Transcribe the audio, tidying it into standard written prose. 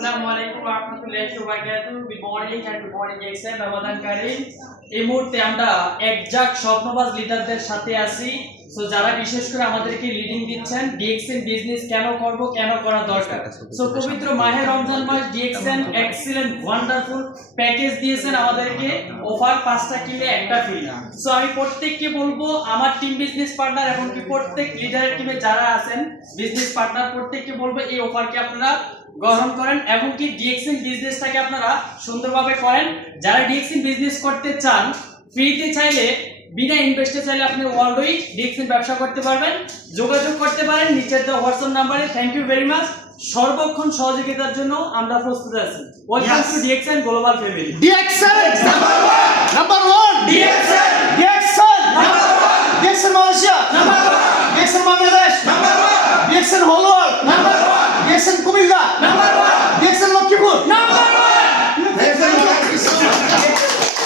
আসসালামুয়ালাইকুম রহমতুল্লাহি ওয়া বারাকাতুহু। Good morning and good morning এক্সেন রমাদান কারীম। এই মুহূর্তে আমরা একজাক্ট স্বপ্নবাজ লিডারদের সাথে আছি। সো যারা বিশেষ করে আমাদেরকে লিডিং দিচ্ছেন ডিএক্সএন বিজনেস কেন করব, কেন করা দরকার। সো পবিত্র মাহে রমজান মাস ডিএক্সএন এক্সিলেন্ট ওয়ান্ডারফুল প্যাকেজ দিয়েছেন আমাদেরকে, অফার 5টা কিনলে একটা ফ্রি। সো আমি প্রত্যেককে বলবো, আমার টিম বিজনেস পার্টনার এবং কি প্রত্যেক লিডারের টিমে যারা আছেন বিজনেস পার্টনার, প্রত্যেককে বলবো এই অফারকে আপনারা গ্রহণ করেন এবং কি ডিএক্সএন বিজনেসটাকে আপনারা সুন্দরভাবে করেন। যারা ডিএক্সএন বিজনেস করতে চান, ফ্রিতে চাইলে বিনা ইনভেস্টে চাইলে আপনি অলরেডি ডিএক্সএন ব্যবসা করতে পারবেন। যোগাযোগ করতে পারেন নিচের দেওয়া হোয়াটসঅ্যাপ নাম্বারে। Thank you very much. সর্বক্ষণ সহযোগিতার জন্য আমরা প্রস্তুত আছি। Welcome to DXN global family. DXN number 1 DXN number 1 DXN Malaysia number 1 DXN Bangladesh number 1 DXN whole world number 1 DXN Comilla number 1